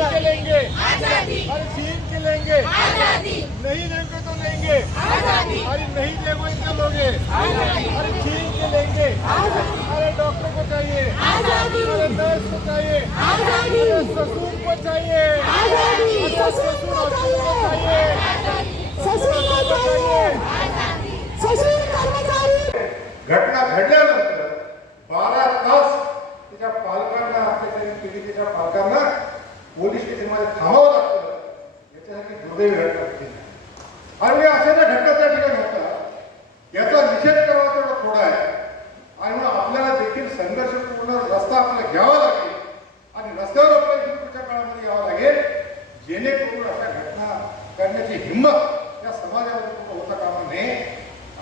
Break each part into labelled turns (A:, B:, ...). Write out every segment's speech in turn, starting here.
A: के लेंगे
B: आज़ादी।
A: अरे छीन के लेंगे।
B: आज़ादी।
A: नहीं देंगे तो लेंगे।
B: आज़ादी।
A: अरे नहीं देंगे तो लोगे।
B: आज़ादी।
A: अरे छीन के लेंगे। अरे डॉक्टर को चाहिए।
B: आज़ादी।
A: अरे नर्स को चाहिए।
B: आज़ादी।
A: अरे ससुर को चाहिए।
B: आज़ादी।
A: ससुर को चाहिए।
B: ससुर को चाहिए। ससुर कर्मचारी।
A: घटना घडल्यानंतर बारा तास तिच्या पालकांना पालकांना पोलीस स्टेशनमध्ये थांबावं लागतं. याच्यासाठी दुर्दैवी घटना आणि अशा ज्या घटना त्या ठिकाणी होतात. याचा निषेध करावा तेवढा थोडा आहे. आणि मग आपल्याला देखील संघर्षपूर्ण रस्ता आपल्याला घ्यावा लागेल. आणि रस्त्यावर आपल्याला हिंदूच्या काळामध्ये यावं लागेल. जेणेकरून अशा घटना करण्याची हिंमत या समाजामध्ये होता कामा नये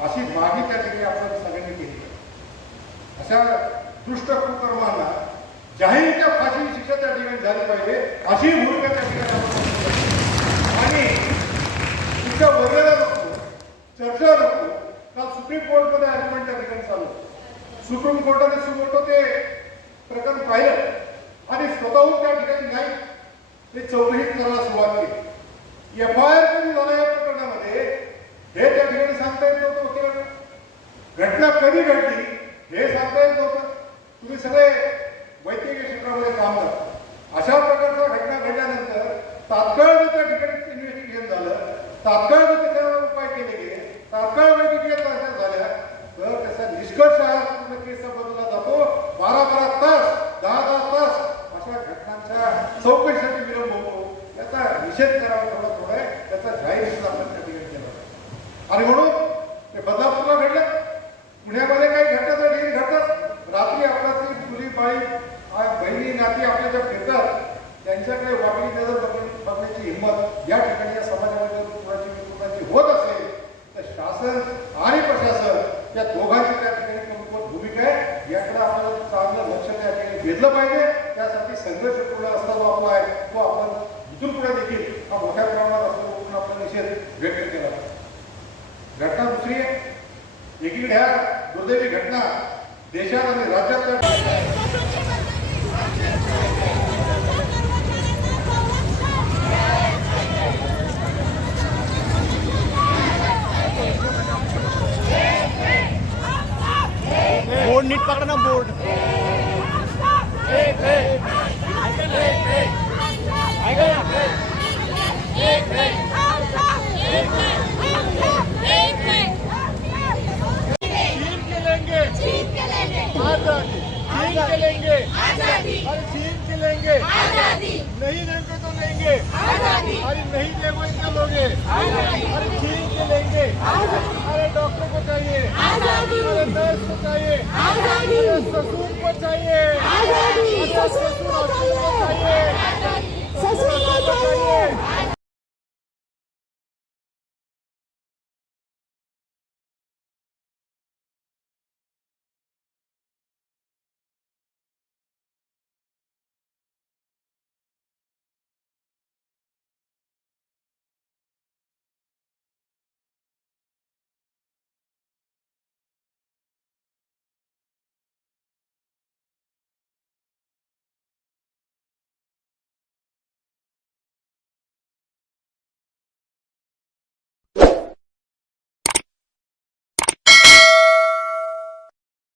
A: अशी मागणी त्या ठिकाणी आपण सगळ्यांनी केली. अशा दुष्ट कुकर्मांना जाहीरच्या फाशीची शिक्षा त्या ठिकाणी झाली पाहिजे अशी भूमिका त्या ठिकाणी आणि शिक्षा वगैरे नको चर्चा नको. काल सुप्रीम कोर्टमध्ये आर्ग्युमेंट त्या ठिकाणी चालू सुप्रीम कोर्टाने होतो ते प्रकरण पाहिलं आणि स्वतःहून त्या ठिकाणी नाही ते चौकशीत करायला सुरुवात केली. एफ आय आर कधी झाला या प्रकरणामध्ये? हे त्या ठिकाणी सांगता येत नव्हतं घटना कधी घडली हे सांगता येत नव्हतं तुम्ही सगळे वैद्यकीय क्षेत्रामध्ये काम करता अशा प्रकारच्या घटना घडल्यानंतर तात्काळ जर त्या ठिकाणी इन्व्हेस्टिगेशन झालं तात्काळ जर त्याच्यावर उपाय केले गेले तात्काळ म्हणजे वैद्यकीय चाचण्या झाल्या तर त्याचा निष्कर्ष हा पूर्ण केसचा बदलला जातो. बारा बारा तास दहा दहा तास अशा घटनांच्या चौकशीसाठी विलंब होतो. याचा निषेध करावा थोडा थोडा आहे त्याचा जाहीर निषेध आपण त्या ठिकाणी केला. आणि म्हणून ते बदलापूरला घडलं पुण्यामध्ये काही घटना त्या ठिकाणी घडतात. रात्री आपल्यातली मुली बाई बहिणी नाती आपल्या ज्या फिरतात. त्यांच्याकडे वाकडी त्याचा बघ- बघण्याची हिंमत या ठिकाणी या समाजामध्ये जर कुणाची कुणाची होत असेल तर शासन आणि प्रशासन या दोघांची त्या ठिकाणी प्रमुख भूमिका आहे याकडे आपल्याला चांगलं लक्ष त्या ठिकाणी घेतलं पाहिजे त्यासाठी संघर्षपूर्ण असता जो आपला आहे तो आपण इथून पुढे देखील हा मोठ्या प्रमाणात असतो आपला निषेध व्यक्त केला. पाहिजे घटना दुसरी आहे. एकीकडे ह्या दुर्दैवी घटना देशात आणि राज्यात
C: बोर्ड नीट पकडा ना बोर्ड
A: छीन के लेंगे के लेंगे अरे छीन के लेंगे। नहीं देंगे तो लेंगे। अरे नहीं देंगे तो लोगे अरे छीन के लेंगे। अरे डॉक्टर को चाहिए। अरे नर्स को चाहिए। अरे ससुर को चाहिए। ससुर को